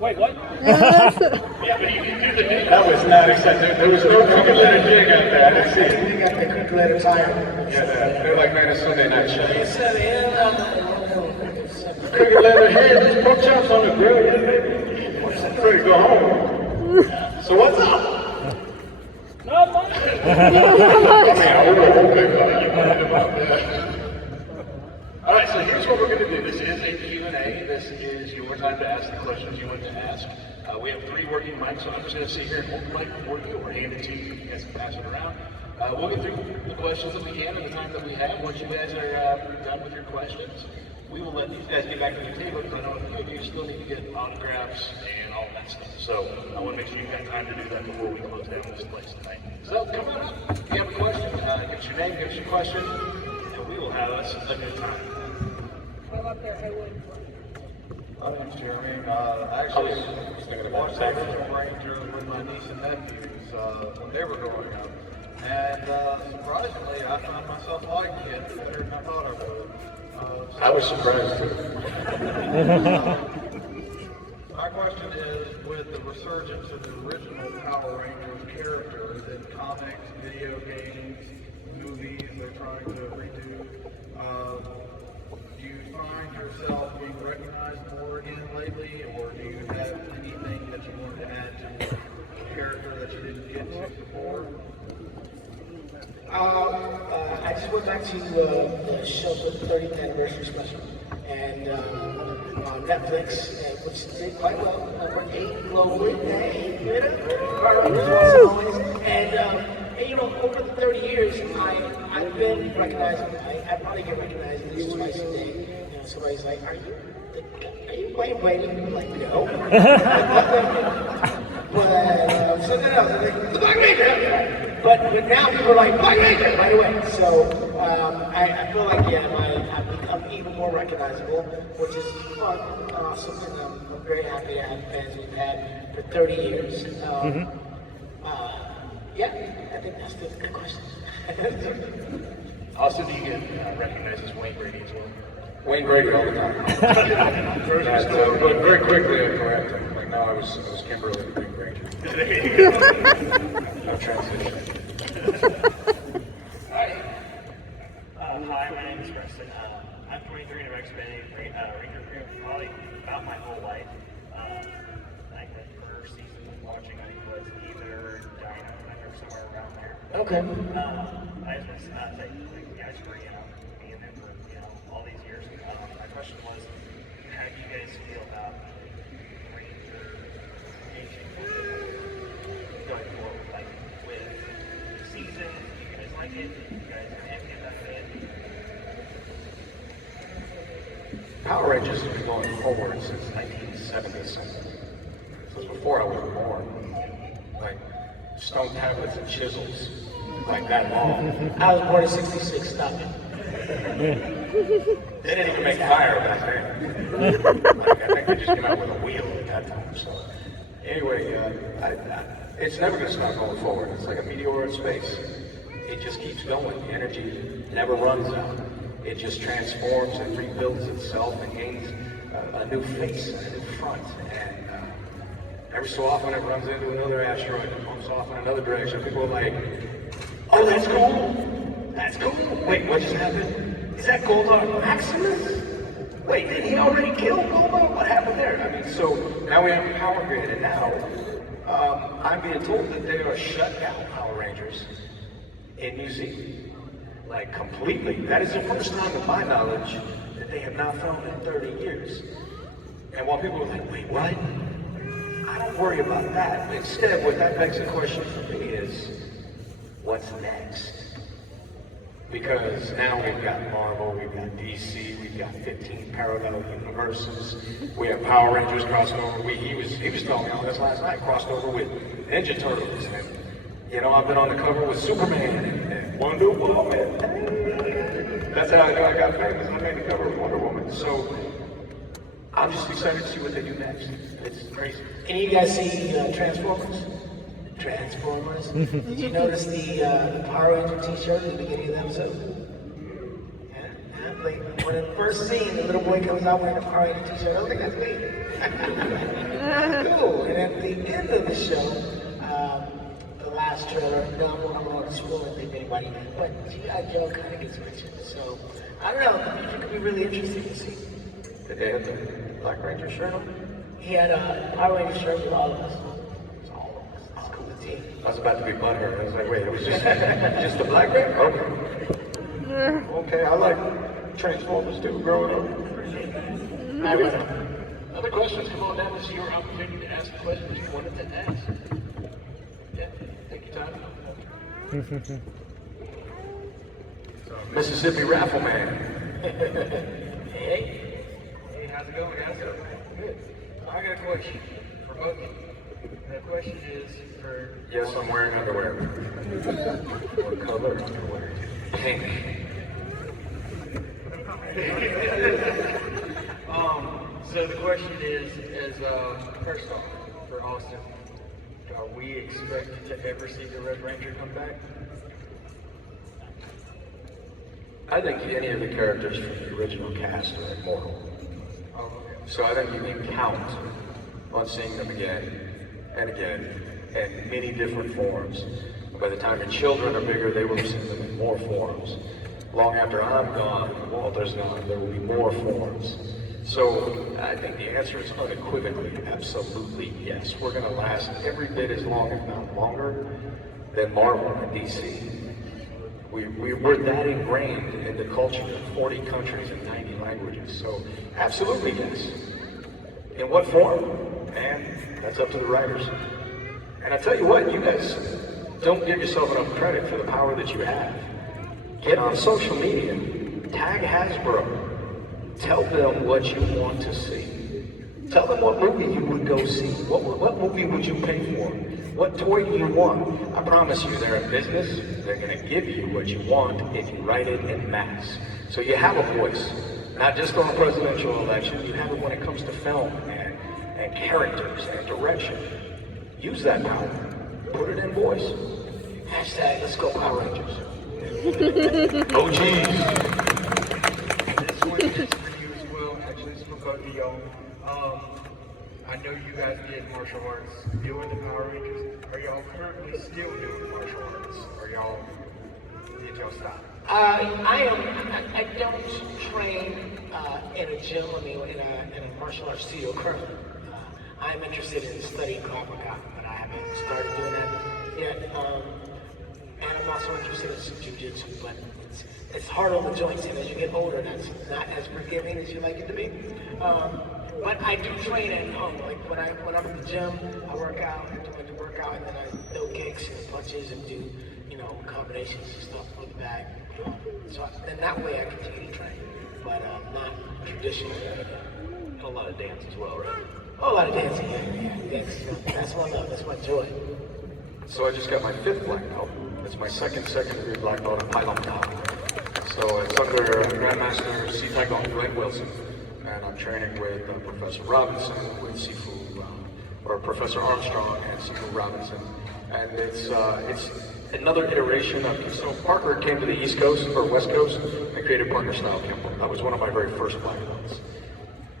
Wait, what? Yeah, but you can do the ding. That was not accepted. There was no crooked letter ding out there. I didn't see it. They got the crooked letter tire. Yeah, they're like Man of Sunday Night Show. It's a Cricket leather head, there's pork chops on the grill. Yeah, baby. I'm ready to go home. So what's up? No, what? All right, so here's what we're going to do. This is a Q&A. This is your time to ask the questions you want to ask. We have 3 working mics, so I'm just going to sit here and hold the mic for you or hand it to you. You guys can pass it around. We'll get through the questions that we can in the time that we have. Once you guys are done with your questions, we will let these guys get back to the table, because I know a few of you still need to get autographs and all that stuff. So I want to make sure you've got time to do that before we close down this place tonight. So come on up. If you have a question, give us your name, give us your question, and we will have us a good time. I'm up there, I would. My name's Jeremy. Actually, I watched that Richard Ranger with my niece and nephews when they were growing up. And surprisingly, I found myself liking it better than I thought I would. I was surprised too. My question is, with the resurgence of the original Power Rangers characters in comics, video games, movies they're trying to redo, do you find yourself being recognized more again lately, or do you have anything that you want to add to the character that you didn't get to before? I just went back to the show for the 30th anniversary special, and on Netflix, which did quite well. Number 8 globally, and you know, over the 30 years, I've been recognized. I probably get recognized at least twice a day. You know, somebody's like, "Are you Wayne Brady?" I'm like, "No." But something else, I'm like, "The Black Ranger." But now people are like, Black Ranger right away. So I feel like, I've become even more recognizable, which is fun and awesome, and I'm very happy to have fans we've had for 30 years. I think that's the good question. Also, do you get recognized as Wayne Brady as well? Wayne Brady all the time. But very quickly I correct him. Like, no, I was Kimberly the Green Ranger. No transition. Hi, my name is Preston. I'm 23 and I've been Ranger career probably about my whole life. I think the first season watching, I think, was either Dino or somewhere around there. Okay. I just want to say thank you guys for being there for all these years. My question was, how do you guys feel about Ranger aging going forward, like with the season? Do you guys like it? Do you guys are happy about it? Power Rangers has been going forward since 1970 something. So it's before I was born. Like stone tablets and chisels, like that long. I was born in '66. Stop it. They didn't even make fire back then. Like, I think they just came out with a wheel at that time. So anyway, it's never going to stop going forward. It's like a meteor in space. It just keeps going. The energy never runs out. It just transforms and rebuilds itself and gains a new face and a new front. And every so often it runs into another asteroid and bumps off in another direction. People are like, "Oh, that's cool. That's cool. Wait, what just happened? Is that Goldar Maximus? Wait, did he already kill Goldar? What happened there?" I mean, so now we have a Power Grid, and now I'm being told that they are shut down Power Rangers in New Zealand. Like completely. That is the first time, to my knowledge, that they have not filmed in 30 years. And while people are like, "Wait, what?" I don't worry about that. Instead, what that begs the question for me is, what's next? Because now we've got Marvel, we've got DC, we've got 15 parallel universes. We have Power Rangers crossed over. He was telling me all this last night, crossed over with Ninja Turtles. And, I've been on the cover with Superman and Wonder Woman. That's how I know I got famous. I made the cover with Wonder Woman. So I'm just excited to see what they do next. It's crazy. Can you guys see Transformers? Transformers? Did you notice the Power Ranger t-shirt at the beginning of the episode? Yeah. Like, when the first scene, the little boy comes out wearing a Power Ranger t-shirt, I was like, that's me. at the end of the show, the last trailer, no, I'm not spoiling anything to anybody, but G.I. Joe kind of gets mentioned. So, I don't know, the future could be really interesting to see. Did they have the Black Ranger shirt on? He had a Power Ranger shirt with all of us. It's all of us. It's cool to see. I was about to be butthurt. I was like, wait, it was just just the Black Ranger? Okay. Okay, I like Transformers too, growing up. Other questions? Come on down. This is your opportunity to ask questions you wanted to ask. Yeah, take your time. Mississippi Raffle Man. Hey, how's it going, guys? Good. I got a question for both of you. The question is for... Yes, I'm wearing underwear. What color underwear? Pink. So the question is first off, for Austin, are we expected to ever see the Red Ranger come back? I think any of the characters from the original cast are immortal. Oh, okay. So I think you can count on seeing them again and again in many different forms. By the time your children are bigger, they will have seen them in more forms. Long after I'm gone, Walter's gone, there will be more forms. So I think the answer is unequivocally, absolutely yes. We're going to last every bit as long, if not longer, than Marvel and DC. We're that ingrained in the culture in 40 countries and 90 languages. So absolutely yes. In what form? And that's up to the writers. And I tell you what, you guys don't give yourself enough credit for the power that you have. Get on social media, tag Hasbro, tell them what you want to see. Tell them what movie you would go see. What movie would you pay for? What toy do you want? I promise you, they're in business. They're going to give you what you want if you write it in mass. So you have a voice, not just on a presidential election. You have it when it comes to film and characters and direction. Use that power. Put it in voice. Hashtag, let's go Power Rangers. Oh, geez. This one is for you as well. Actually, it's for both of y'all. I know you guys did martial arts doing the Power Rangers. Are y'all currently still doing martial arts? Did y'all stop? I don't train in a gym, in a martial arts studio currently. I'm interested in studying Krav Maga, but I haven't started doing that yet. And I'm also interested in some jiu-jitsu, but it's hard on the joints, and as you get older, that's not as forgiving as you like it to be. But I do train at home. Like when I'm at the gym, I work out, I do workout, and then I throw kicks and punches and do, combinations and stuff for the bag. So then that way I continue to train, but not traditionally. And a lot of dance as well, right? Oh, a lot of dancing, yeah. That's my love, that's my joy. So I just got my 5th black belt. It's my second degree black belt in Pailong Tao. So it's under Grandmaster C. Taekwondo Glenn Wilson. And I'm training with Professor Robinson, with Sifu, or Professor Armstrong and Sifu Robinson. And it's another iteration of, so Parker came to the East Coast, or West Coast, and created Parker Style Kempo. That was one of my very first black belts.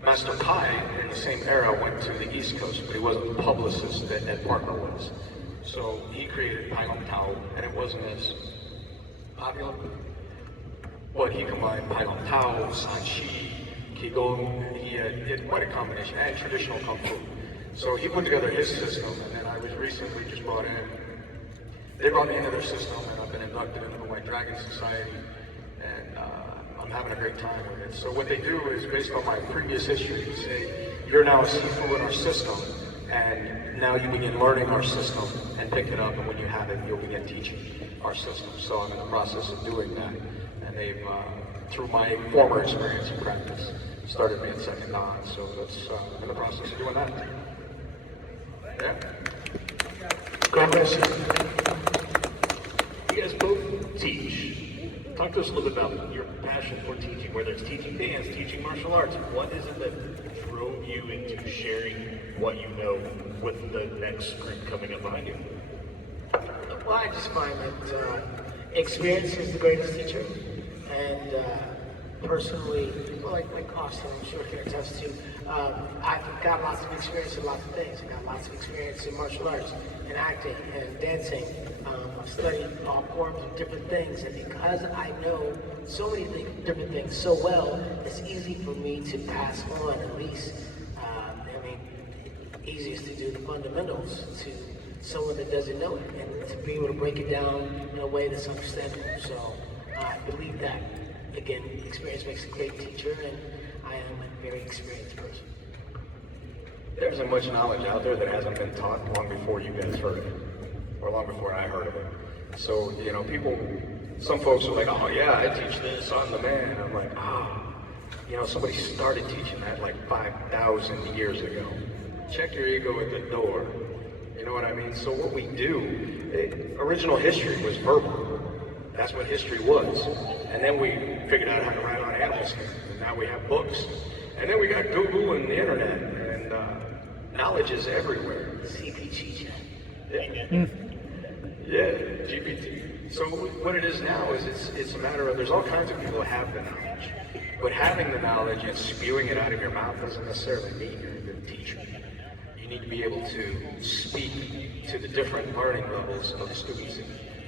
Master Pai, in the same era, went to the East Coast, but he wasn't the publicist that Ed Parker was. So he created Pailong Tao, and it wasn't as popular. But he combined Pailong Tao, San Chi, Qigong, he had quite a combination, and traditional Kung Fu. So he put together his system, and then I was recently just brought in. They brought me into their system, and I've been inducted into the White Dragon Society, and I'm having a great time with it. So what they do is, based on my previous history, they say, you're now a Sifu in our system, and now you begin learning our system and pick it up, and when you have it, you'll begin teaching our system. So I'm in the process of doing that, and they've, through my former experience and practice, started me at second dan, so that's I'm in the process of doing that. Yeah. God bless you. You guys both teach. Talk to us a little bit about your passion for teaching, whether it's teaching dance, teaching martial arts. What is it that drove you into sharing what you know with the next group coming up behind you? Well, I just find that experience is the greatest teacher. And personally, like Austin, I'm sure can attest to, I've got lots of experience in lots of things. I've got lots of experience in martial arts, and acting, and dancing. I've studied all forms of different things, and because I know so many different things so well, it's easy for me to pass on at least. Easiest to do the fundamentals to someone that doesn't know it, and to be able to break it down in a way that's understandable. So I believe that, again, experience makes a great teacher, and I am a very experienced person. There isn't much knowledge out there that hasn't been taught long before you guys heard of it, or long before I heard of it. So, you know, some folks are like, oh yeah, I teach this, I'm the man. I'm like, you know, somebody started teaching that like 5,000 years ago. Check your ego at the door. You know what I mean? So what we do, original history was verbal. That's what history was. And then we figured out how to write on animal skin. And now we have books. And then we got Google and the internet. And knowledge is everywhere. CPG chat. Yeah, GPT. So what it is now is it's a matter of, there's all kinds of people who have the knowledge. But having the knowledge and spewing it out of your mouth doesn't necessarily mean you're a good teacher. You need to be able to speak to the different learning levels of the students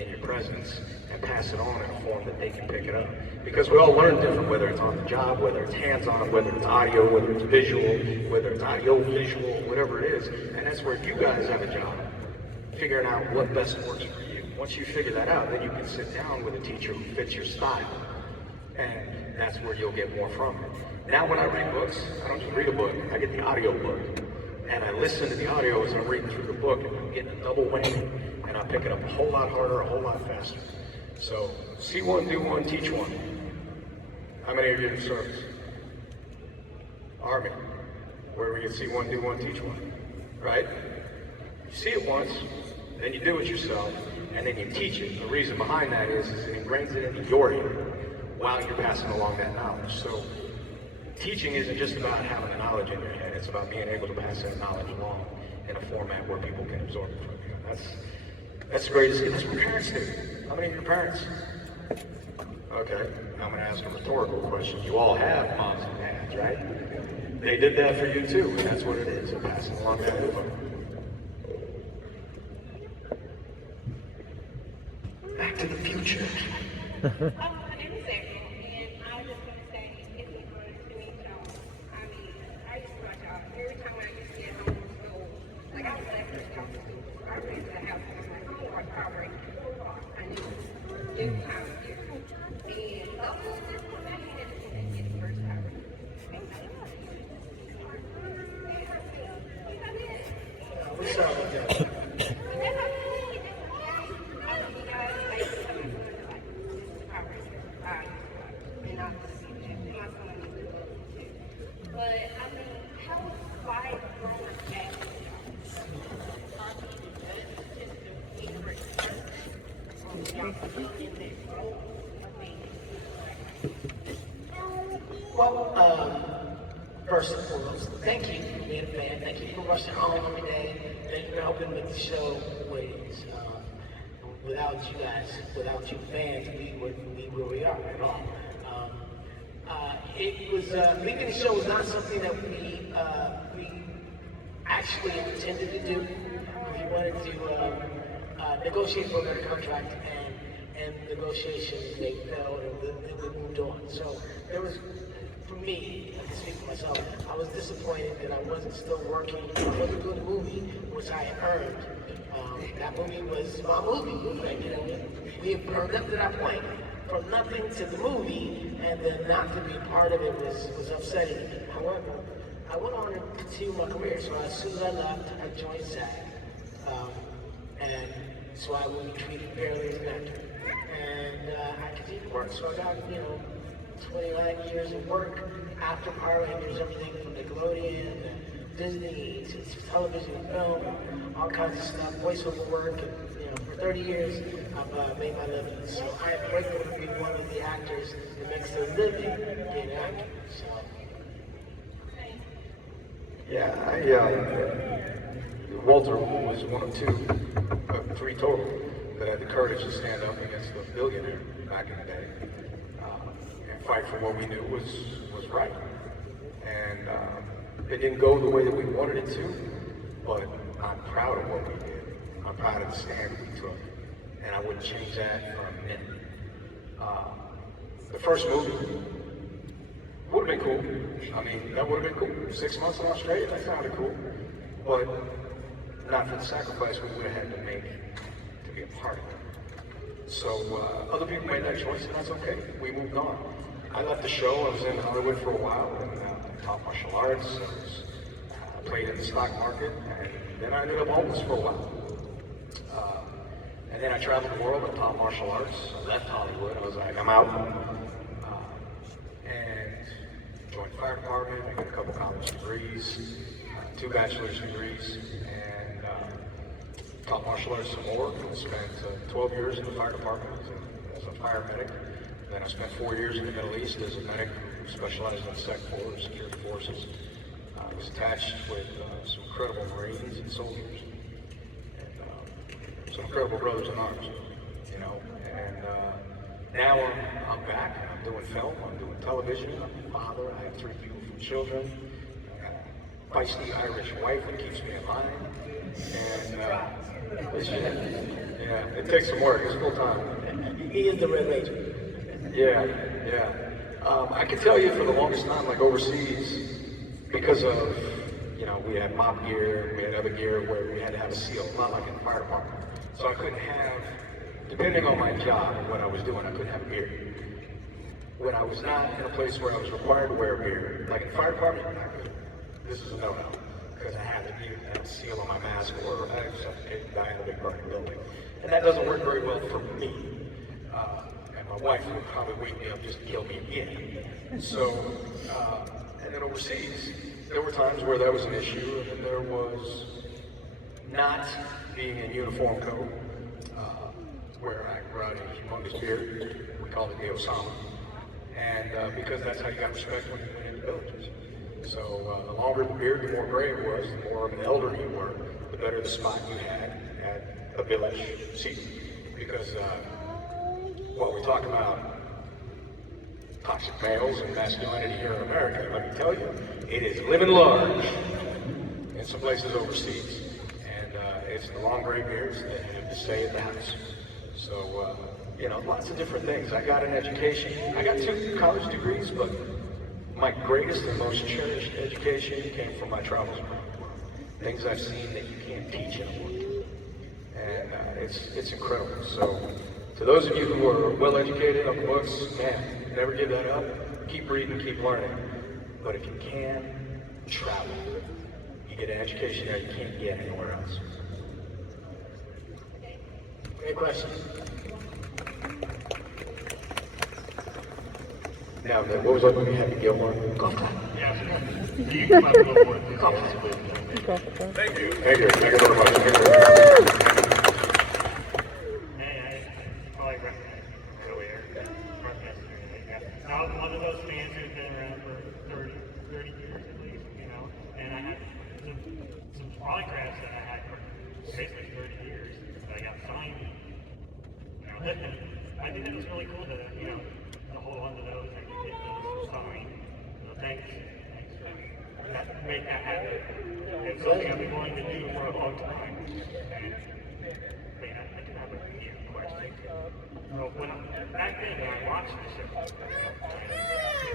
in your presence and pass it on in a form that they can pick it up. Because we all learn different, whether it's on the job, whether it's hands-on, whether it's audio, whether it's visual, whether it's audio-visual, whatever it is. And that's where you guys have a job, figuring out what best works for you. Once you figure that out, then you can sit down with a teacher who fits your style. And that's where you'll get more from it. Now when I read books, I don't just read a book, I get the audio book. And I listen to the audio as I'm reading through the book, and I'm getting a double whammy, and I pick it up a whole lot harder, a whole lot faster. So, see one, do one, teach one. How many of you in service? Army, where we can see one, do one, teach one, right? You see it once, then you do it yourself, and then you teach it. The reason behind that is it ingrains it into your head while you're passing along that knowledge. So, teaching isn't just about having the knowledge in your head, it's about being able to pass that knowledge along in a format where people can absorb it from you. That's the greatest gift. That's what parents do. How many of your parents? Okay, now I'm going to ask a rhetorical question. You all have moms and dads, right? They did that for you too, and that's what it is. They're passing along that info. Back to the future. What's up with that? Well, first and foremost, thank you for being a fan. Thank you for rushing home every day. Thank you for helping make the show what it is. Without you guys, without you fans, we wouldn't be where we are at all. It was leaving the show was not something that we actually intended to do. We wanted to negotiate for a better contract, and negotiations, they failed, and then we moved on. So there was, for me, I can speak for myself, I was disappointed that I wasn't still working, I wasn't doing the movie, which I had earned. That movie was my movie, right? You know, we had earned up to that point. From nothing to the movie, and then not to be part of it was upsetting me. However, I went on to continue my career, so as soon as I left, I joined SAG. And so I will be treated fairly as an actor. And I continued to work, so I got, 29 years of work after Power Rangers, everything from Nickelodeon, Disney, to television, film, all kinds of stuff, voiceover work, and for 30 years, I've made my living. So I am grateful to be one of the actors that makes their living being an actor. So. Yeah, Walter was one of three total that had the courage to stand up against the billionaire back in the day and fight for what we knew was right. And It didn't go the way that we wanted it to, but I'm proud of what we did. I'm proud of the stand we took, and I wouldn't change that for a minute. The first movie would have been cool. I mean, that would have been cool. 6 months in Australia, that sounded cool. But not for the sacrifice we would have had to make to be a part of it. So other people made that choice, and that's okay. We moved on. I left the show. I was in Hollywood for a while, and taught martial arts. I played in the stock market, and then I ended up homeless for a while. And then I traveled the world and taught martial arts. I left Hollywood. I was like, I'm out. And joined the fire department. I got a couple college degrees, 2 bachelor's degrees, and taught martial arts some more. I spent 12 years in the fire department as a paramedic. Then I spent 4 years in the Middle East as a medic who specialized in SecFor, security forces. I was attached with some incredible Marines and soldiers, and some incredible brothers in arms, you know. And now I'm back. I'm doing film. I'm doing television. I'm a father. I have 3 beautiful children. Feisty Irish wife that keeps me in line. And yeah, it takes some work. It's full time. He is the Red Ranger. Yeah. I can tell you for the longest time, like overseas, because of, you know, we had mop gear, we had other gear where we had to have a seal, not like in the fire department. So I couldn't have, depending on my job and what I was doing, I couldn't have beard. When I was not in a place where I was required to wear a beard, like in the fire department, this is a no-no, because I had to have a seal on my mask or I just have to die in a big burning building. And that doesn't work very well for me. And my wife would probably wake me up just to kill me again. So, and then overseas, there were times where that was an issue, and then there was not being in uniform code, where I grew out a humongous beard. We called it the Osama. And because that's how you got respect when you went into villages. So the longer the beard, the more gray it was, the more of an elder you were, the better the spot you had at a village seat. Because while we talk about toxic males and masculinity here in America, let me tell you, it is living large in some places overseas. And it's the long gray beards that have to stay at the house. So, you know, lots of different things. I got an education. I got 2 college degrees, but my greatest and most cherished education came from my travels around the world. Things I've seen that you can't teach in a book. And it's incredible. So, to those of you who are well educated on books, man, never give that up. Keep reading, keep learning. But if you can, travel. You get an education that you can't get anywhere else. Great question. Now, what was that movie, Happy Gilmore? Golf clap. Yeah, you can come up a little more. Thank you. Thank you very much. Hey, I probably recognize you earlier. I'm one of those fans who's been around for 30 years at least, you know. And I had some polygraphs that I had for basically 30 years that I got signed. You know, I think that was really cool to, you know, to hold on to those and get those signed. So thanks for making that happen. It's something I've been wanting to do for a long time. And, man, I do have a question. So back then when I watched the show, I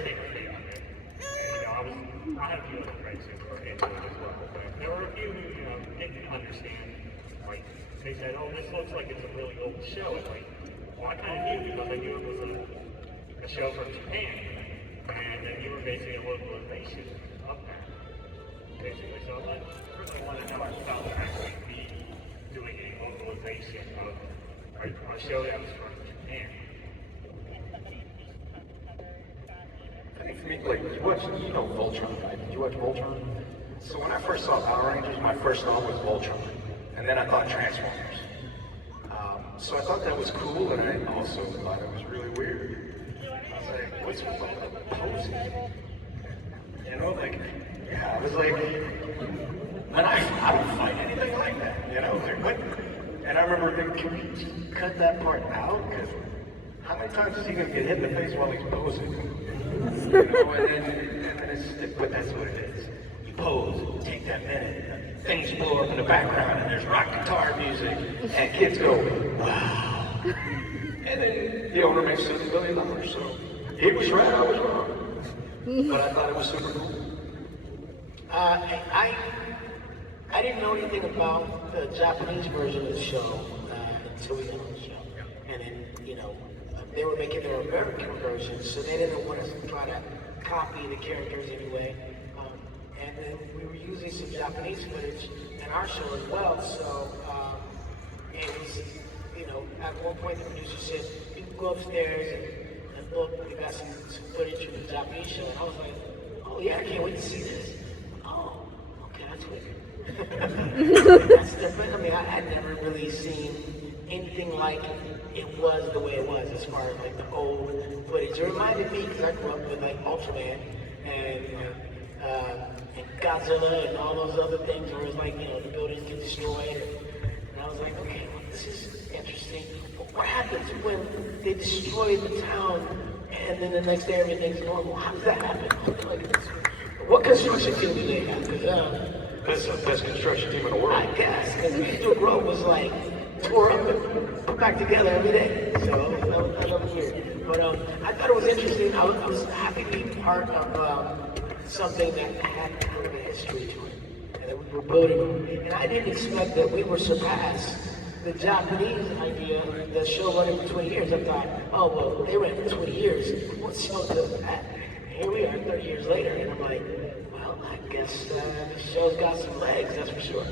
became a fan of it. And, you know, I had a few other friends who were into it as well. But there were a few who, you know, didn't understand. Like, they said, oh, this looks like it's a really old show. And like, well, I kind of knew because I knew it was a show from Japan. And then you were basically a localization of that. Basically, so I really want to know how it felt to actually be doing a localization of a show that was from Japan. I think for me, like, you know Voltron, right? Did you watch Voltron? So when I first saw Power Rangers, my first thought was Voltron. And then I thought Transformers. So I thought that was cool, and I also thought it was really weird. I was like, what's with all the posing? You know, like, yeah, I was like, man, I don't find anything like that, you know? Like, what? And I remember thinking, can we just cut that part out? Because how many times is he going to get hit in the face while he's posing? You know, and then it's, but that's what it is. You pose, take that minute, things blow up in the background, and there's rock guitar music, and kids go, wow. And then the owner makes $7 billion. So he was right, I was wrong. But I thought it was super cool. I didn't know anything about the Japanese version of the show until we got on the show. And then, they were making their American version, so they didn't want us to try to copy the characters anyway. And then we were using some Japanese footage in our show as well, so it was, at one point the producer said, you can go upstairs and look, we got some footage from the Japanese show. And I was like, oh yeah, I can't wait to see this. Oh, okay, that's weird. That's different. I mean, I had never really seen anything like it was the way it was as far as like the old footage. It reminded me, because I grew up with like Ultraman and Godzilla and all those other things where it was like, the buildings get destroyed. And I was like, okay, well, this is interesting. But what happens when they destroy the town and then the next day everything's normal? How does that happen? What construction team do they have? That's the best construction team in the world. I guess, because Angel Grove was like tore up and put back together every day. So that was weird. But I thought it was interesting. I was happy to be part of something that had kind of a history to it, and that we were building on. And I didn't expect that we were surpassed the Japanese idea, the show running for 20 years. I thought, oh, well, they ran for 20 years. What's show to that? Here we are 30 years later, and I'm like, well, I guess the show's got some legs, that's for sure.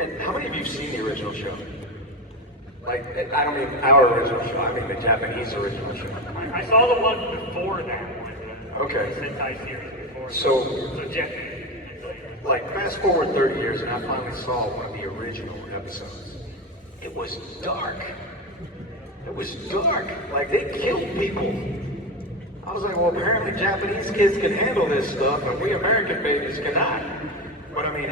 And how many of you have seen the original show? Like, I don't mean our original show, I mean the Japanese original show. I saw the one before that one. Okay. The Sentai series before. So Japanese. like, fast forward 30 years, and I finally saw one of the original episodes. It was dark. It was dark. Like, they killed people. I was like, well, apparently Japanese kids can handle this stuff, and we American babies cannot. But I mean,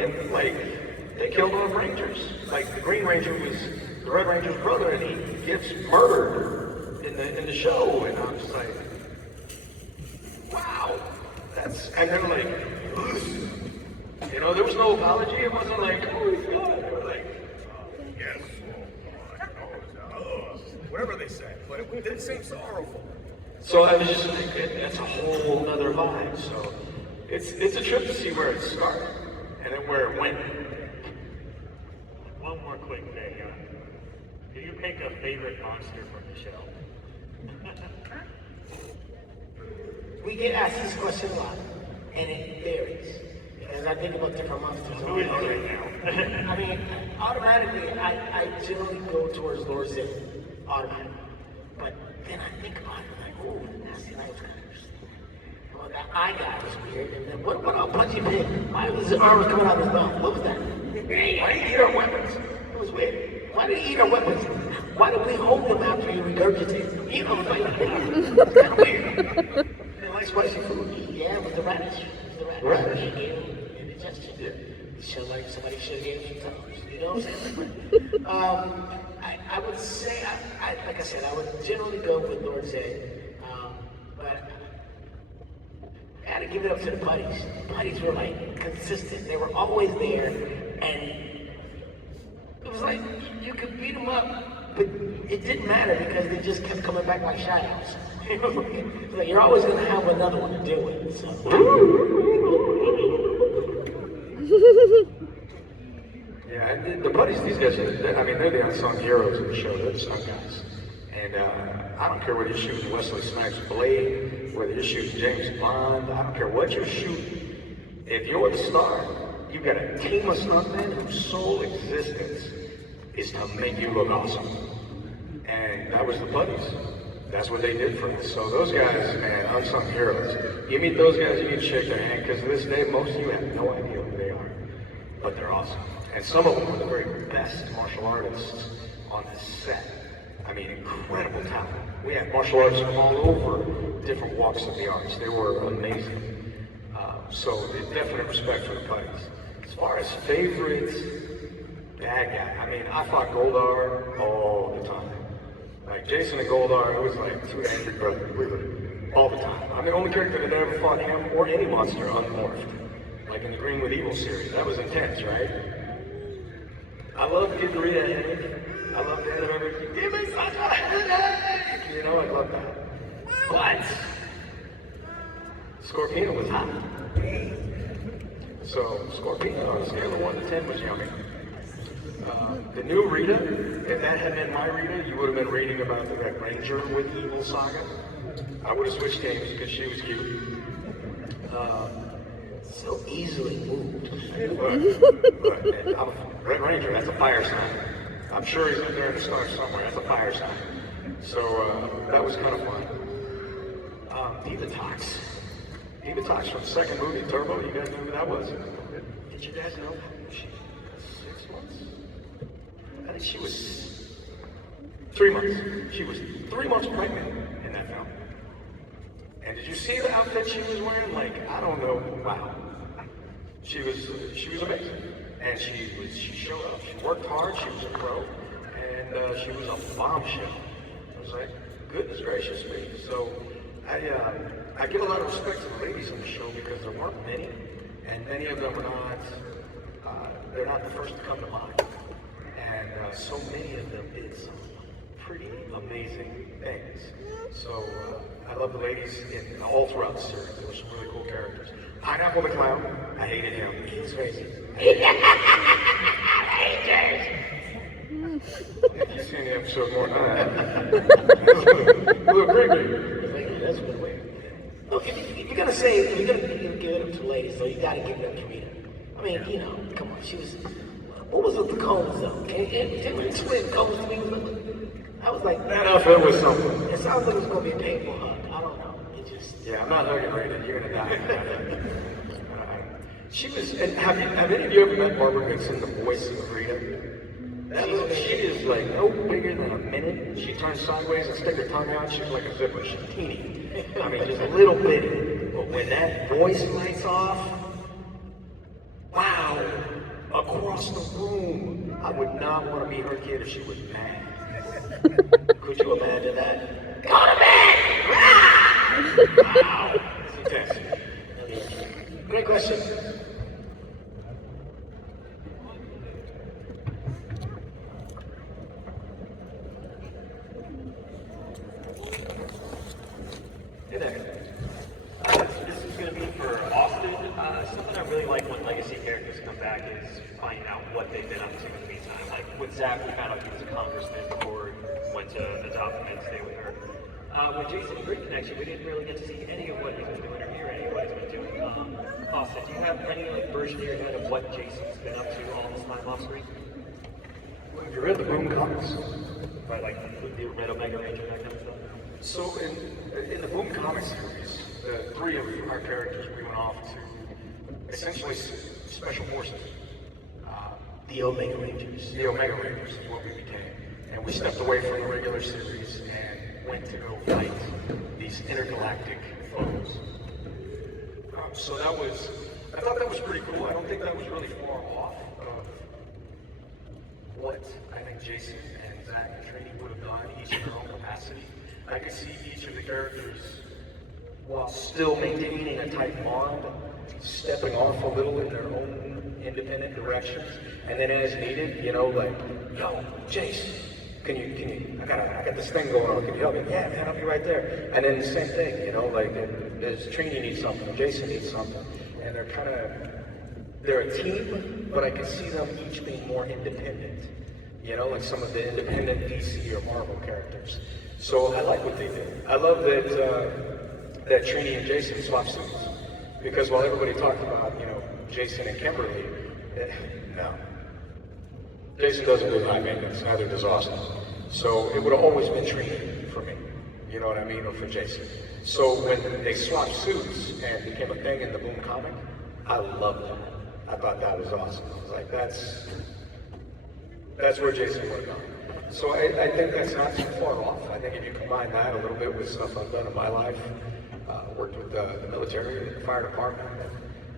they killed off Rangers. Like, the Green Ranger was the Red Ranger's brother, and he gets murdered in the show, and I'm just like, wow. And they're like, there was no apology. It wasn't like, oh my God. They were like, Yes. Whatever they said, but it didn't seem sorrowful. so I was just like, that's a whole other vibe. So it's a trip to see where it started and then where it went. One more quick thing. Do you pick a favorite monster from the show? We get asked this question a lot, and it varies. As I think about different monsters. Who is it right now? I mean, automatically, I generally go towards Lord Zed, automatically. But then I think about it, like, oh, nasty eye was kind of interesting. Well, that eye guy was weird. And then what about Punchy Pig? Why was his arms coming out of his mouth? What was that? Hey, why did he eat our weapons? It was weird. Why did he eat our weapons? Why did we hold him after he regurgitated? It's kind of weird. They like spicy food. Yeah, with the radish. Radish. He gave him indigestion. Yeah. So like somebody should have gave him some toes. You know what I'm saying? I would say, like I said, I would generally go with Lord Zed. But I had to give it up to the buddies. The buddies were like consistent. They were always there, and it was like you could beat them up, but it didn't matter because they just kept coming back like shadows. Like you're always going to have another one to deal with. So. Yeah, and the buddies, these guys, I mean, they're the unsung heroes of the show. They're the sun guys. And I don't care whether you're shooting Wesley Snipes' Blade, whether you're shooting James Bond, I don't care what you're shooting. If you're the star, you've got a team of stuntmen whose sole existence is to make you look awesome. And that was the buddies. That's what they did for us. So those guys, man, unsung heroes. You meet those guys, you need to shake their hand, because to this day, most of you have no idea who they are. But they're awesome. And some of them were the very best martial artists on the set. I mean, incredible talent. We had martial artists from all over different walks of the arts. They were amazing. So definite respect for the buddies. As far as favorite bad guy, I mean, I fought Goldar all the time. Like Jason and Goldar, it was like two angry brothers. We were all the time. I'm the only character that ever fought him or any monster unmorphed. like in the Green with Evil series. That was intense, right? I love getting Rita a headache. I love the end of everything. Give me such a headache! You know, I love that. But Scorpina was hot. So Scorpina on a scale of 1 to 10 was yummy. The new Rita, if that had been my Rita, you would have been reading about the Red Ranger with Evil saga. I would have switched teams because she was cute. So easily moved. Red Ranger, that's a fire sign. I'm sure he's in there in the stars somewhere. That's a fire sign. So that was kind of fun. Divatox. Divatox from the second movie, Turbo. You guys know who that was? Did you guys know she was 6 months? I think she was 3 months. She was 3 months pregnant in that film. And did you see the outfit she was wearing? Like, I don't know. Wow. She was amazing. And she showed up. She worked hard. She was a pro. And she was a bombshell. I was like, goodness gracious me. So I give a lot of respect to the ladies on the show because there weren't many. And many of them are not, they're not the first to come to mind. And so many of them did some pretty amazing things. So I love the ladies in all throughout the series. There were some really cool characters. Pineapple the Clown, I hated him. He was crazy. If you've seen the episode more than that, a little creepy. That's good way. Look, if you're gonna say, if you're gonna give them to ladies, though, you gotta give them to Rita. I mean, you know, come on, she was. What was with the cones though? And when twin cones to me I was like, That outfit was something. it sounds like it's gonna be a painful hug. I don't know. It just. Yeah, I'm not hugging Rita. You're gonna die. She was. And have any of you ever met Barbara Goodson, the voice of Rita? She is like no bigger than a minute. She turns sideways and sticks her tongue out. She's like a zipper. She's teeny. I mean, just a little bitty. But when that voice lights off, wow! Across the room, I would not want to be her kid if she was mad. Could you imagine that? Go to bed! Wow! It's intense. Great question. Hey there. This is going to be for Austin. Something I really like when legacy characters come back is finding out what they've been up to in the meantime. Like with Zach, we found out he was a congressman before he went to adopt him and stay with her. With Jason Green Connection, we didn't really get to see any of what he's been doing or hear any of what he's been doing. Austin, do you have any like version in your head of what Jason's been up to all this time off screen? Have you read the Boom comics? Right, like the Red Omega Ranger, that kind of stuff? So in the Boom comic series, the three of our characters, we went off to essentially special forces. The Omega Rangers. The Omega Rangers is what we became. And we stepped away from the regular series and went to go fight these intergalactic foes. So that was, I thought that was pretty cool. I don't think that was really far off of what I think Jason and Zach and Trini would have done, each in their own capacity. I could see each of the characters, while still maintaining a tight bond, stepping off a little in their own independent directions, and then as needed, you know, like, yo, Jace, can you, I got this thing going on, can you help me? Yeah, man, I'll be right there. And then the same thing, you know, like, there's Trini needs something, Jason needs something, and they're a team, but I can see them each being more independent, you know, like some of the independent DC or Marvel characters. So I like what they did. I love that Trini and Jason swapped suits. Because while everybody talked about, you know, Jason and Kimberly, no. Jason doesn't do high maintenance, neither does Austin. So it would have always been Trini for me. You know what I mean? Or for Jason. So when they swapped suits and became a thing in the Boom comic, I loved that. I thought that was awesome. I was like, that's where Jason would have gone. So I think that's not too far off. I think if you combine that a little bit with stuff I've done in my life, worked with the military, the fire department,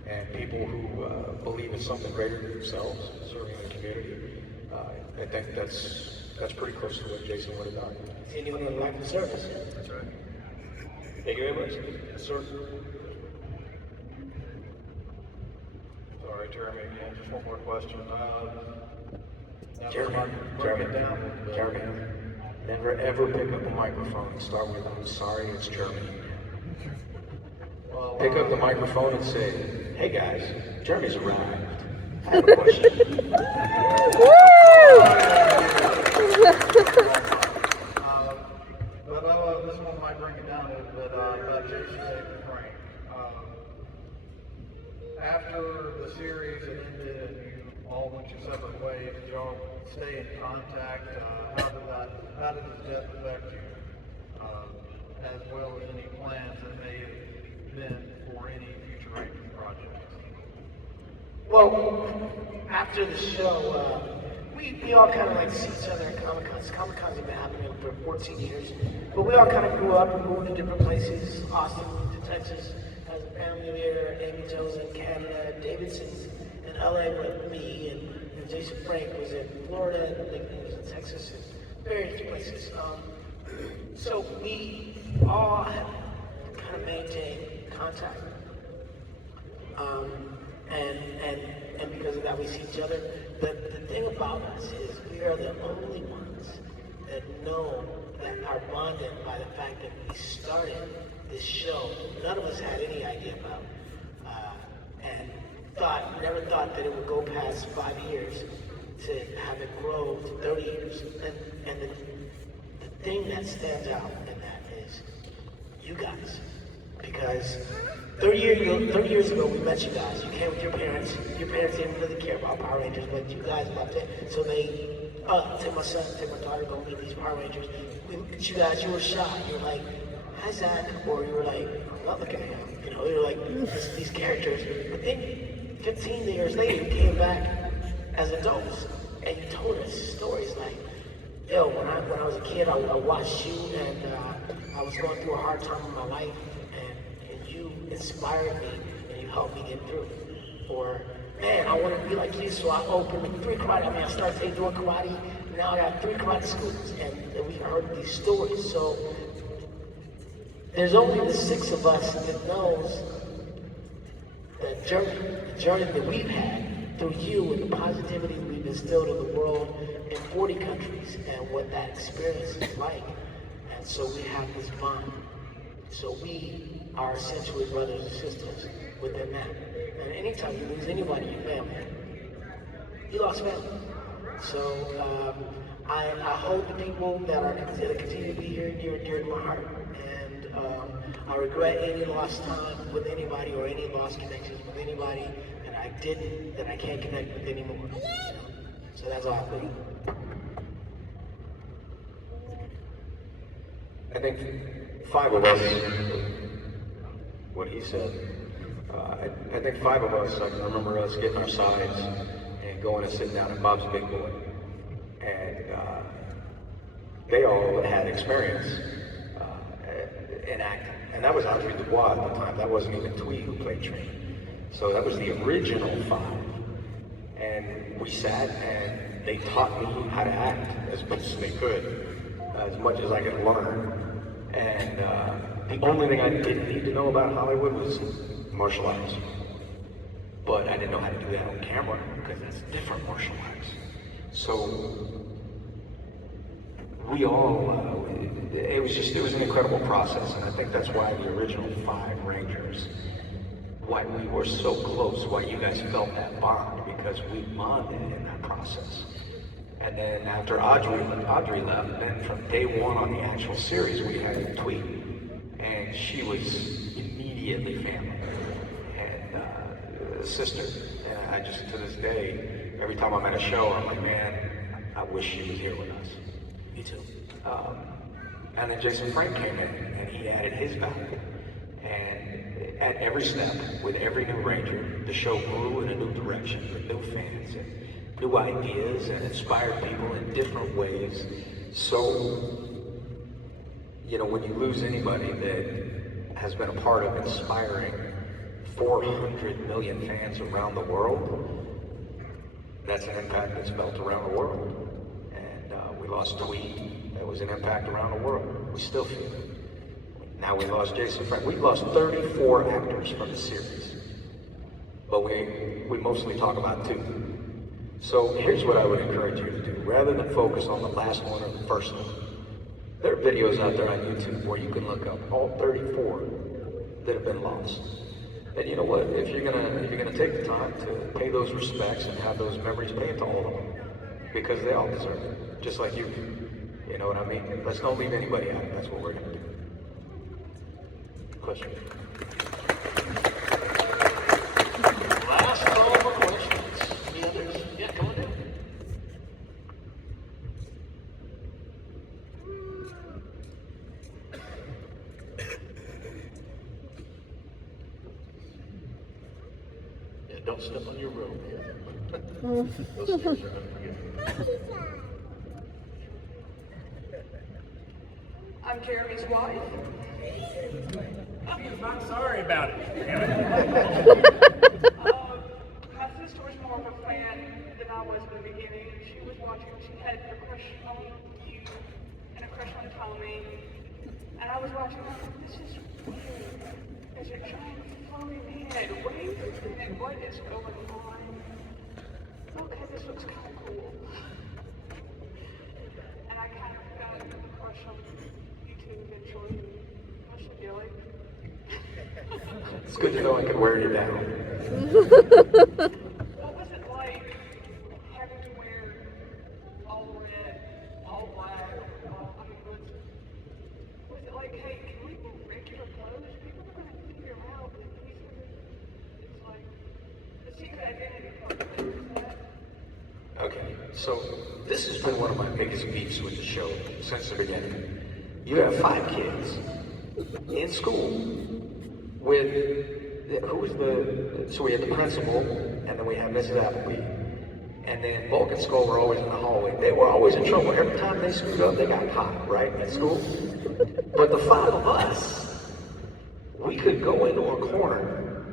and people who believe in something greater than themselves, serving the community, I think that's pretty close to what Jason would have done. Anyone in life of service? That's right. Thank you very much. Yes, sir. right, Jeremy, again, just one more question. Now Jeremy, break it down a little bit. Jeremy, never ever pick up a microphone and start with, "I'm sorry, it's Jeremy." Well, Pick up the microphone and say, "Hey guys, Jeremy's arrived. I have a question." But this one might bring it down a little bit about Jason David Frank. After the series had ended and you all went your separate ways, did y'all stay in contact? How did his death affect you? As well as any plans that may have been for any future Rangers projects? Well, after the show, we all kind of like see each other at Comic-Cons. Comic-Cons have been happening for 14 years. But we all kind of grew up and moved to different places. Austin moved to Texas, has a family there. Amy Jo's in Canada. Davidson's in LA with me. And Jason Frank was in Florida. And Nick was in Texas and various places. So we all have kind of maintained contact. And because of that, we see each other. But the thing about us is we are the only ones that know that are bonded by the fact that we started this show. None of us had any idea about, and never thought that it would go past 5 years to have it grow to 30 years. And the thing that stands out in that is you guys. Because 30 years ago, we met you guys. You came with your parents. Your parents didn't really care about Power Rangers, but you guys loved it. So they, take my son, take my daughter, go meet these Power Rangers. We looked at you guys, you were shy. You were like, "Hi, Zach," or you were like, "I'm not looking at him." You know, you were like, these characters. But then 15 years later, you came back as adults, and you told us stories like, "Yo, when I was a kid, I watched you, and I was going through a hard time in my life, and you inspired me, and you helped me get through." Or, "Man, I want to be like you, so I opened 3 karate. I started doing karate. Now I got 3 karate schools," and we heard these stories. So there's only the 6 of us that knows the journey that we've had through you and the positivity we've instilled in the world in 40 countries and what that experience is like. And so we have this bond. So we are essentially brothers and sisters within that. And anytime you lose anybody in your family, you lost family. So I hold the people that continue to be here near and dear to my heart. And I regret any lost time with anybody or any lost connections with anybody that I can't connect with anymore. So that's all I think. I think 5 of us, what he said, I think 5 of us, I can remember us getting our sides and going and sitting down at Bob's Big Boy. And they all had experience in acting. And that was Audrey Dubois at the time. That wasn't even Tweed who played Trini. So that was the original 5. And we sat and they taught me how to act as much as they could, as much as I could learn. And the only thing I didn't need to know about Hollywood was martial arts. But I didn't know how to do that on camera because that's different martial arts. So we all, it was an incredible process. And I think that's why the original 5 Rangers, why we were so close, why you guys felt that bond, because we bonded in that process. And then after Audrey left, then from day 1 on the actual series, we had Tweet, and she was immediately family and sister. And I just, to this day, every time I'm at a show, I'm like, man, I wish she was here with us. Me too. And then Jason Frank came in, and he added his value. And at every step, with every new Ranger, the show grew in a new direction with new fans and new ideas and inspired people in different ways. So, you know, when you lose anybody that has been a part of inspiring 400 million fans around the world, that's an impact that's felt around the world. And we lost Tweed. That was an impact around the world. We still feel it. Now we lost Jason Frank. We lost 34 actors from the series. but we mostly talk about 2. So here's what I would encourage you to do. Rather than focus on the last one or the first one, there are videos out there on YouTube where you can look up all 34 that have been lost. And you know what? If you're gonna take the time to pay those respects and have those memories, pay it to all of them, because they all deserve it, just like you do. You know what I mean? Let's don't leave anybody out. That's what we're gonna do. Question. Last call for questions. Any others? Yeah, come on down. Yeah, don't step on your robe here. Those stairs are unforgiving. I'm Jeremy's wife. He's not sorry about it. My sister was more of a fan than I was in the beginning. She was watching, she had a crush on you and a crush on Tommy. And I was watching, this is weird. There's a giant floating head waving, and what is going on? Okay, this looks kind of cool. And I kind of got a crush on you two eventually. Especially Billy. It's good to know I can wear you down. What was it like having to wear all red, all black? Was it like, hey, can we wear regular clothes? People are going to figure out that these are, it's like the secret identity part of it, is that? Okay, so this has been one of my biggest beefs with the show since the beginning. You have 5 kids in school with, so we had the principal, and then we have Mrs. Appleby, and then Bulk and Skull were always in the hallway. They were always in trouble. Every time they screwed up, they got caught, right, in school? But the 5 of us, we could go into a corner,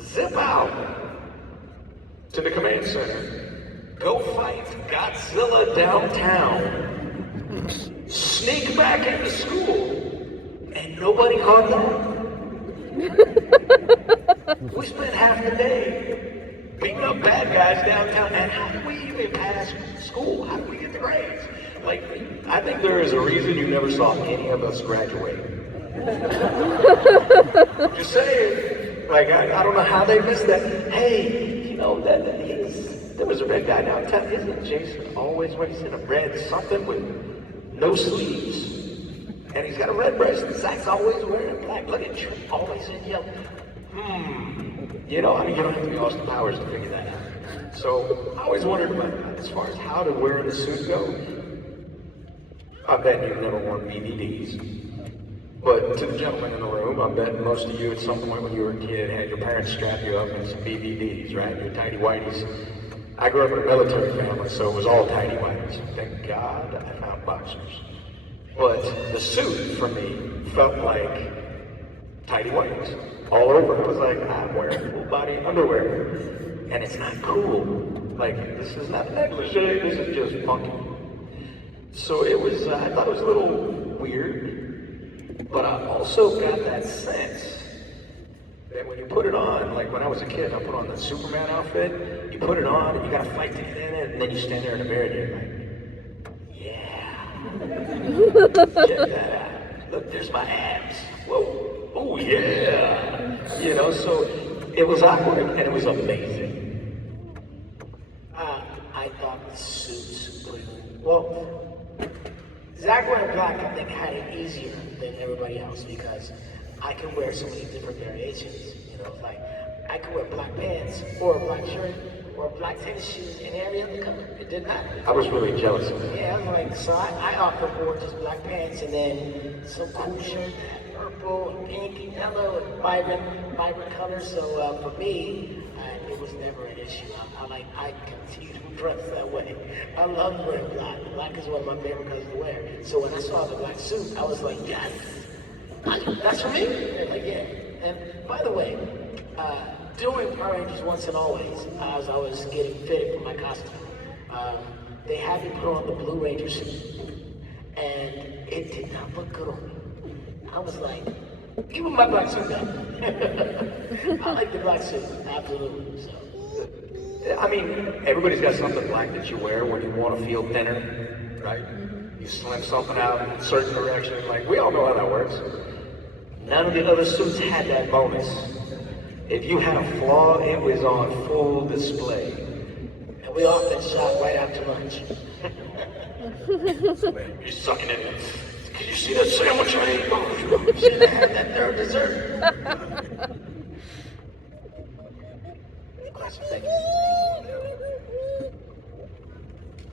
zip out to the command center, go fight Godzilla downtown, sneak back into school, and nobody caught that. We spent half the day beating up bad guys downtown, and how do we even pass school? How do we get the grades? Like, I think there is a reason you never saw any of us graduate. Just saying. Like, I don't know how they missed that. Hey, you know, there was a red guy downtown. Isn't Jason always wearing a red something with no sleeves? And he's got a red breast, and Zach's always wearing black. Look at Trent, always in yellow. You know, I mean, you don't have to be Austin Powers to figure that out. So, I always wondered about that. As far as how to wear the suit go, I bet you've never worn BVDs. But to the gentleman in the room, I bet most of you at some point when you were a kid had your parents strap you up in some BVDs, right? Your tidy whities. I grew up in a military family, so it was all tidy whities. Thank God I found boxers. But the suit for me felt like tidy whities all over. It was like, I'm wearing full body underwear. And it's not cool. Like, this is not negligee, this is just funky. So it was, I thought it was a little weird, but I also got that sense that when you put it on, like when I was a kid, I put on the Superman outfit, you put it on and you gotta fight to get in it, and then you stand there in the mirror and you're like, check that out. Look, there's my abs. Whoa. Oh, yeah. You know, so it was awkward and it was amazing. I thought the suits were, well, Zach wearing black, I think, had it easier than everybody else because I could wear so many different variations. You know, like I could wear black pants or a black shirt or black tennis shoes in every other color. It didn't matter. I was really jealous of that. Yeah, I'm like, so I often wore just black pants and then some cool shirt that had purple and pink and yellow and vibrant colors. So for me, it was never an issue. I continue to dress that way. I love wearing black. Black is one of my favorite colors to wear. So when I saw the black suit, I was like, yes, that's for me. They're like, yeah. And by the way, doing Power Rangers Once and Always, as I was getting fitted for my costume, they had me put on the Blue Ranger suit, and it did not look good on me. I was like, Give him my black suit back. I like the black suit, absolutely. So. I mean, everybody's got something black that you wear when you want to feel thinner, right? You slim something out in a certain direction, like, we all know how that works. None of the other suits had that bonus. If you had a flaw, it was on full display. And we often shop right after lunch. You're sucking it in. Can you see that sandwich I ate? You should have had that third dessert. Thank you.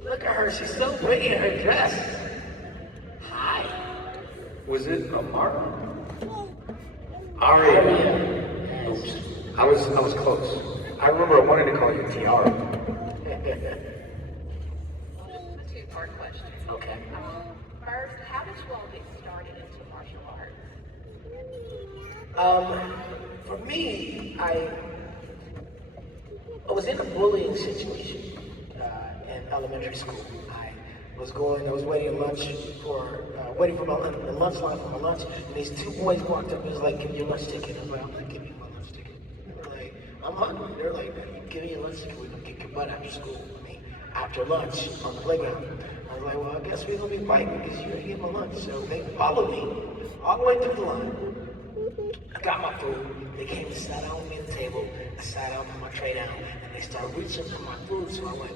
Look at her, she's so pretty in her dress. Hi. Was it Amara? Aria. Oops. I was close. I remember I wanted to call you Tiara. A two-part question. Okay. First, how did you all get started into martial arts? For me, I was in a bullying situation in elementary school. I was waiting for the lunch line for my lunch, and these two boys walked up and was like, "Give me your lunch ticket." I was like, "I'm not giving you my lunch ticket." They're like, "I'm hungry." They're like, "Give me your lunch ticket. We're gonna kick your butt after school." After lunch on the playground. I was like, "Well, I guess we're gonna be fighting because you didn't get my lunch." So they followed me all the way through the line. I got my food. They came and sat down with me at the table. I sat down, put my tray down, and they started reaching for my food. So I went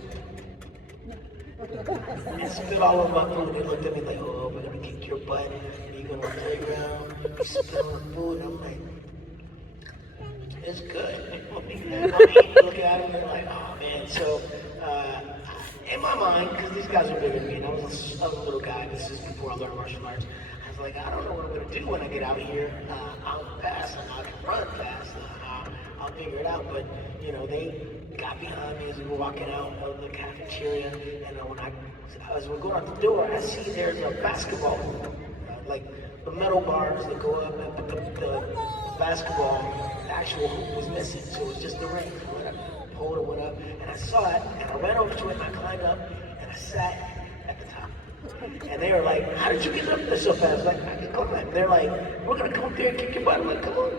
and spit all over my food. They looked at me like, "Oh, we're gonna kick your butt. You're gonna playground. You spit on the food." And I'm like, "It's good." Look at them and they're like, "Oh man." So in my mind, because these guys are bigger than me, and I was a little guy. This is before I learned martial arts. I was like, I don't know what I'm gonna do when I get out here. I'm fast. I can run fast. I'll figure it out. But they got behind me as we were walking out of the cafeteria, and as we're going out the door, I see there's a basketball, like the metal bars that go up, but the basketball, the actual hoop was missing, so it was just the ring. I pulled it, went up, and I saw it, and I ran over to it, and I climbed up, and I sat at the top. And they were like, "How did you get up there so fast?" I was like, "I can go back." They're like, "We're gonna come up there and kick your butt." I'm like, "Come on."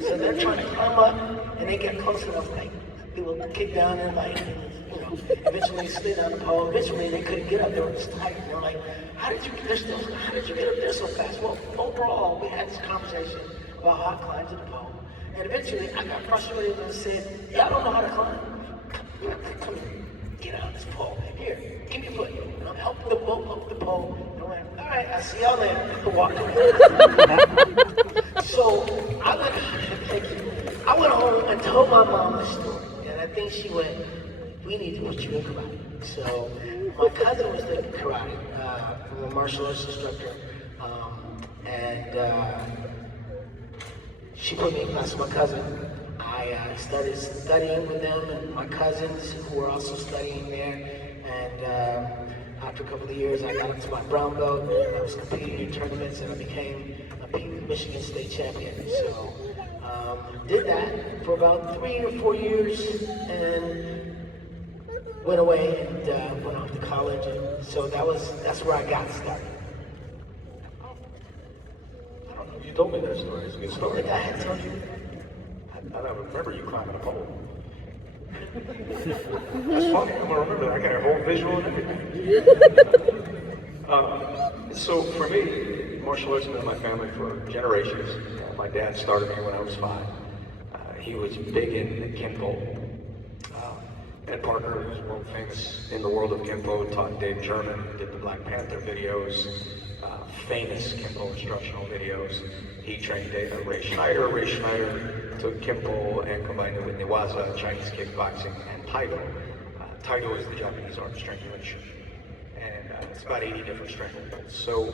So they're trying to climb up, and they get close enough, like, people kick down and eventually they slid down the pole. Eventually they couldn't get up, they were just tired. And they're like, how did you get up there so fast? Well, overall, we had this conversation about how to climb to the pole. And eventually I got frustrated and said, "Y'all don't know how to climb. Come here, get on this pole. Here, give me a foot." And I'm helping them both up the pole. And I went, "All right, I'll see y'all later." And walked away. So I went home and told my mom the story. And I think she went, "We need to put you in karate." So my cousin was taking karate from a martial arts instructor. She put me in class with my cousin. I started studying with them and my cousins who were also studying there. And after a couple of years, I got up to my brown belt and I was competing in tournaments and I became a Michigan State champion. So did that for about 3 or 4 years and went away and went off to college. And so that's where I got started. You told me that story. It's a good I story. think I had told you. I don't remember you climbing a pole. That's funny. I'm gonna remember that. I got a whole visual and everything. So for me, martial arts has been in my family for generations. My dad started me when I was 5. He was big in Kenpo. Ed Parker was world famous in the world of Kenpo. Taught Dave German, did the Black Panther videos. Famous Kenpo instructional videos. He trained Ray Schneider. Ray Schneider took Kenpo and combined it with Newaza, Chinese kickboxing, and Taido. Taido is the Japanese arm strangulation. And it's about 80 different strangleholds. So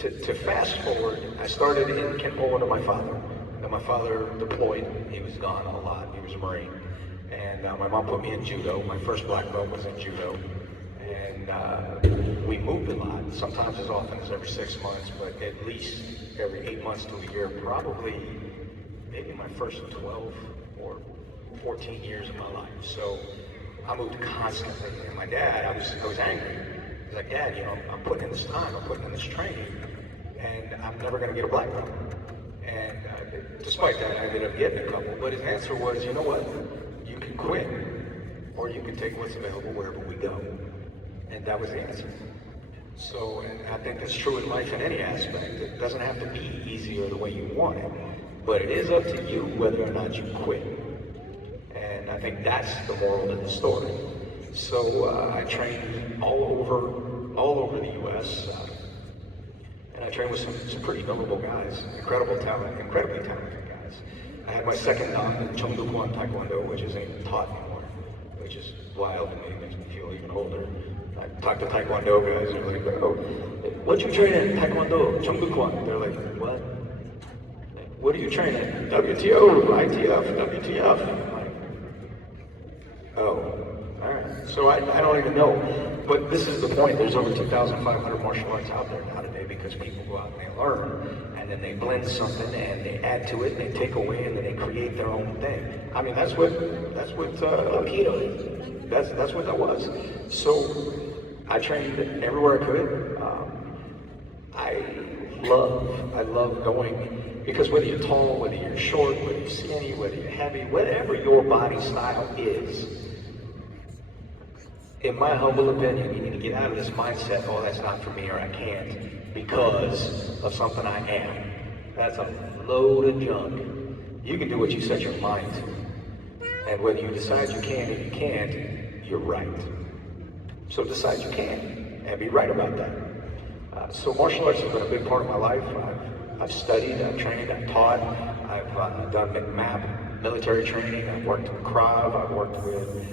to fast forward, I started in Kenpo under my father. And my father deployed. He was gone a lot. He was a Marine. And my mom put me in judo. My first black belt was in judo. And we moved a lot, sometimes as often as every 6 months, but at least every 8 months to a year, probably maybe my first 12 or 14 years of my life. So I moved constantly. And my dad, I was angry. He was like, "Dad, I'm putting in this time, I'm putting in this training, and I'm never going to get a black belt. And despite that, I ended up getting a couple. But his answer was, you know what? You can quit, or you can take what's available wherever we go. And that was the answer. So, and I think that's true in life in any aspect. It doesn't have to be easy or the way you want it, but it is up to you whether or not you quit. And I think that's the moral of the story. So I trained all over the U.S. And I trained with some pretty notable guys, incredibly talented guys. I had my second dan in Chengdu Kwan Taekwondo, which isn't even taught anymore, which is wild to me, makes me feel even older. I talk to Taekwondo guys, and they're like, oh, what you train in? Taekwondo, Chengdu Kwan. They're like, what? What do you train in? WTO, ITF, WTF. I'm like, oh. All right, so I don't even know, but this is the point. There's over 2,500 martial arts out there now today because people go out and they learn, and then they blend something and they add to it and they take away and then they create their own thing. I mean, that's what Aikido is. That's what that was. So I trained everywhere I could. I love going because whether you're tall, whether you're short, whether you're skinny, whether you're heavy, whatever your body style is. In my humble opinion, you need to get out of this mindset, oh, that's not for me or I can't, because of something I am. That's a load of junk. You can do what you set your mind to. And whether you decide you can or you can't, you're right. So decide you can, and be right about that. So martial arts has been a big part of my life. I've studied, I've trained, I've taught, I've done MAP military training, I've worked with Krav, I've worked with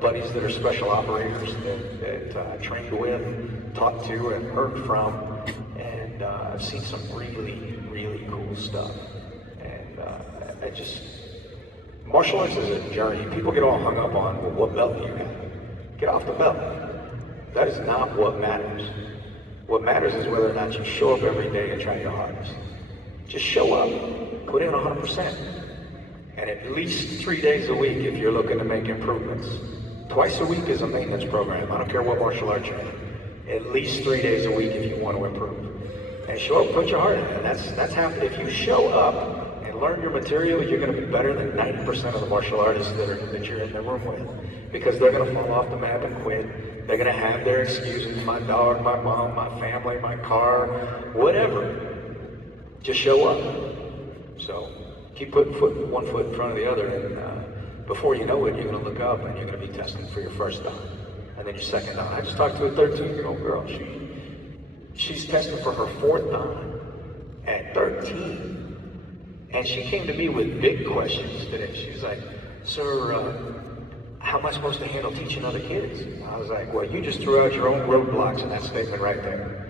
buddies that are special operators that I trained with, talked to, and heard from, and I've seen some really, really cool stuff. And martial arts is a journey. People get all hung up on, well, what belt do you have? Get off the belt. That is not what matters. What matters is whether or not you show up every day and try your hardest. Just show up, put in 100%, and at least 3 days a week if you're looking to make improvements. Twice a week is a maintenance program. I don't care what martial arts you're in. At least 3 days a week if you want to improve. And show up, put your heart in it. And that's happening. If you show up and learn your material, you're going to be better than 90% of the martial artists that you're in the room with. Because they're going to fall off the map and quit. They're going to have their excuses. My dog, my mom, my family, my car, whatever. Just show up. So keep putting one foot in front of the other, and before you know it, you're going to look up and you're going to be testing for your first dan, and then your second dan. I just talked to a 13-year-old girl. She's testing for her fourth dan at 13, and she came to me with big questions today. She was like, "Sir, how am I supposed to handle teaching other kids?" I was like, "Well, you just threw out your own roadblocks in that statement right there.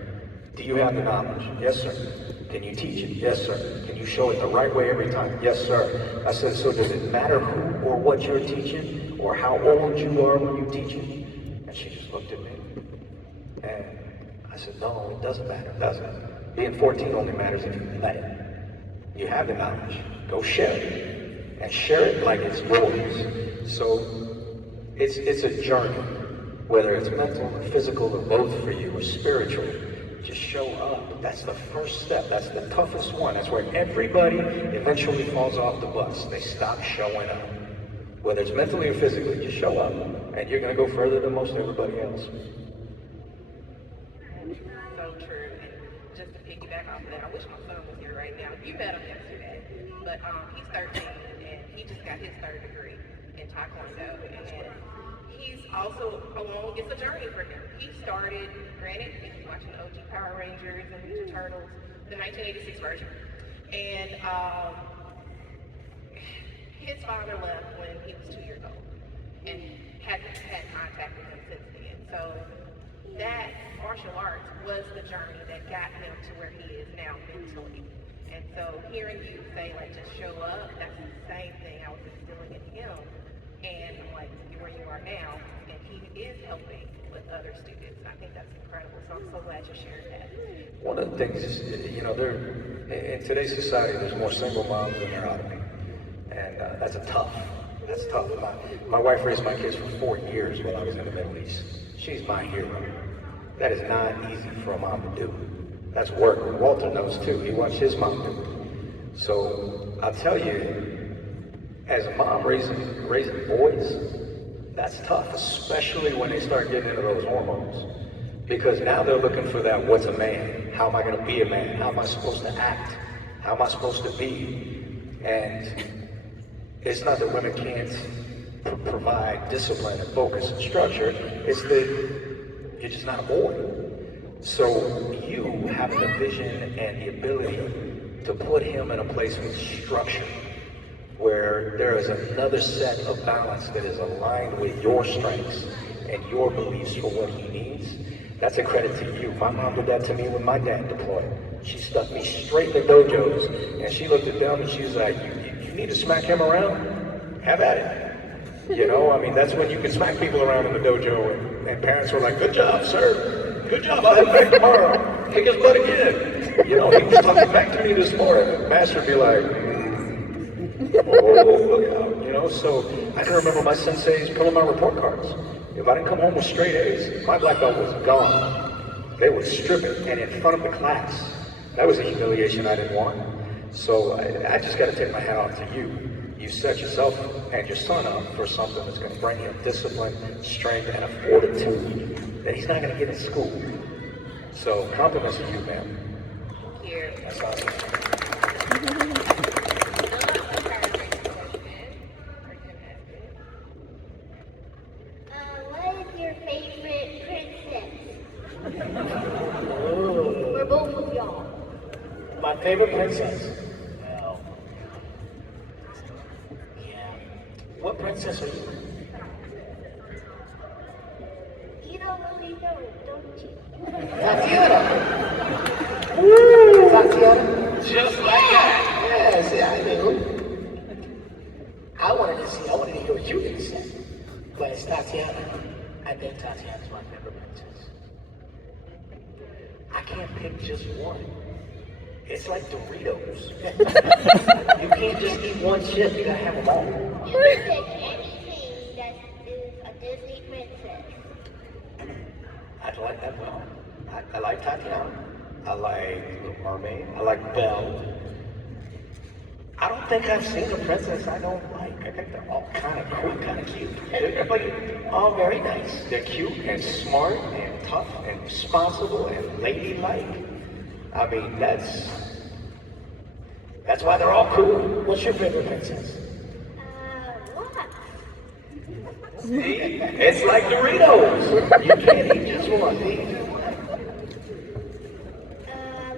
Do you have the knowledge?" "Yes, sir." "Can you teach it?" "Yes, sir." "Can you show it the right way every time?" "Yes, sir." I said, "So does it matter who or what you're teaching or how old you are when you teach it?" And she just looked at me. And I said, "No, it doesn't matter, does it? Being 14 only matters if you let it. You have the knowledge. Go share it. And share it like it's yours." So it's a journey, whether it's mental or physical or both for you or spiritual. Just show up. That's the first step. That's the toughest one. That's where everybody eventually falls off the bus. They stop showing up. Whether it's mentally or physically, just show up, and you're going to go further than most everybody else. So true. And just to piggyback off of that, I wish my son was here right now. You met him yesterday, but he's 13 and he just got his third degree in Taekwondo. And he's also along. It's a journey for him. He started, granted, he's watching the OG Power Rangers and Ninja Turtles, the 1986 version, and his father left when he was 2 years old, and hasn't had contact with him since then. So that martial arts was the journey that got him to where he is now mentally. And so hearing you say, like, just show up, that's the same thing I was instilling in him. And like, where you are now, and he is helping with other students. I think that's incredible. So I'm so glad you shared that. One of the things is, in today's society, there's more single moms than there ought to be. And that's tough. My wife raised my kids for 4 years while I was in the Middle East. She's my hero. That is not easy for a mom to do. That's work. Walter knows too. He watched his mom do it. So I'll tell you, as a mom raising boys, that's tough, especially when they start getting into those hormones. Because now they're looking for that, what's a man? How am I going to be a man? How am I supposed to act? How am I supposed to be? And it's not that women can't provide discipline and focus and structure. It's that you're just not a boy. So you having the vision and the ability to put him in a place with structure, where there is another set of balance that is aligned with your strengths and your beliefs for what he needs, that's a credit to you. My mom did that to me when my dad deployed. She stuck me straight in the dojos, and she looked at them and she was like, you need to smack him around? Have at it. You know, I mean, that's when you can smack people around in the dojo, and parents were like, good job, sir. Good job, I'll have back tomorrow. Kick his butt again. You know, he was talking back to me this morning. The master would be like, oh, look out. You know, so I can remember my senseis pulling my report cards. If I didn't come home with straight A's, my black belt was gone. They would strip it, and in front of the class. That was a humiliation I didn't want. So I just got to take my hat off to you. You set yourself and your son up for something that's going to bring him discipline, strength, and a fortitude that he's not going to get in school. So compliments to you, man. Thank you. That's awesome. What is your favorite princess? For both of y'all. My favorite princess? Well, yeah. What princess are you? You don't really know, don't you? Tatiana! Woo! Tatiana? Just like that. Yes, yeah, I do. I wanted to hear what you were going to say. But it's Tatiana. I think Tatiana's my favorite princess. I can't pick just one. It's like Doritos. You can't just eat one chip, you gotta have them all. You can pick anything that is a Disney princess. I like that well. I like Tatiana. I like Little Mermaid. I like Belle. I don't think I've seen a princess I don't like. I think they're all kind of cool, kind of cute. They're all very nice. They're cute and smart and tough and responsible and ladylike. I mean, that's why they're all cool. What's your favorite princess? What? See? It's like Doritos. You can't eat just one.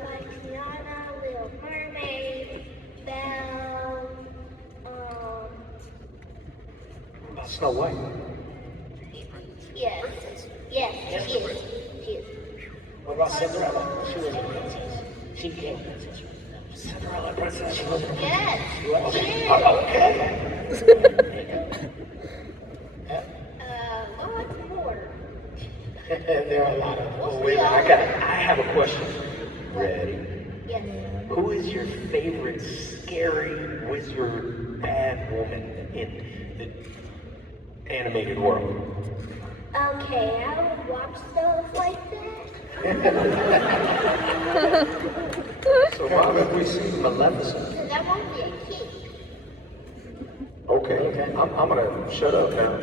Like Tiana, Little Mermaid, Belle, Snow White. yes, she is. She is. What about Cinderella? She wasn't a princess. She became a princess. Cinderella princess. She wasn't a Yes, She was. she is. Okay. What's more? There are a lot of Oh, wait a minute. I have a question. Ready? Yes. Who is your favorite scary wizard bad woman in the animated world? Okay, I would watch stuff like that. So why have we seen Maleficent? Because I want to be a king. Okay. I'm gonna shut up now.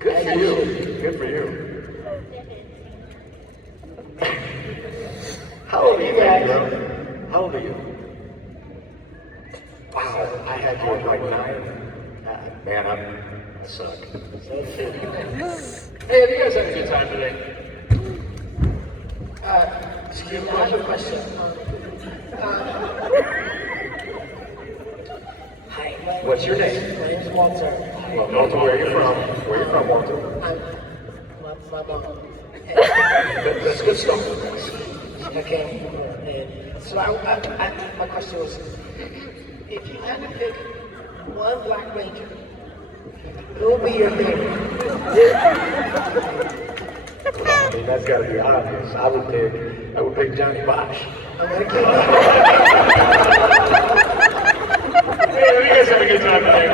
Good for you. Good for you. How old are you, girl? How old are you? Wow, I had you at like 9. Man, I suck. Hey, have you guys had a good time today? Excuse me, I have a question. Hi, What's your name? my name's Walter. Well, Walter, where are you from? Where are you from, Walter? My mom. That's good stuff. Okay. And so my question was, if you had to pick one Black Ranger, who would be your favorite? I mean, that's got to be obvious. I would pick Johnny Bosch. I'm gonna keep Hey, you guys have a good time today.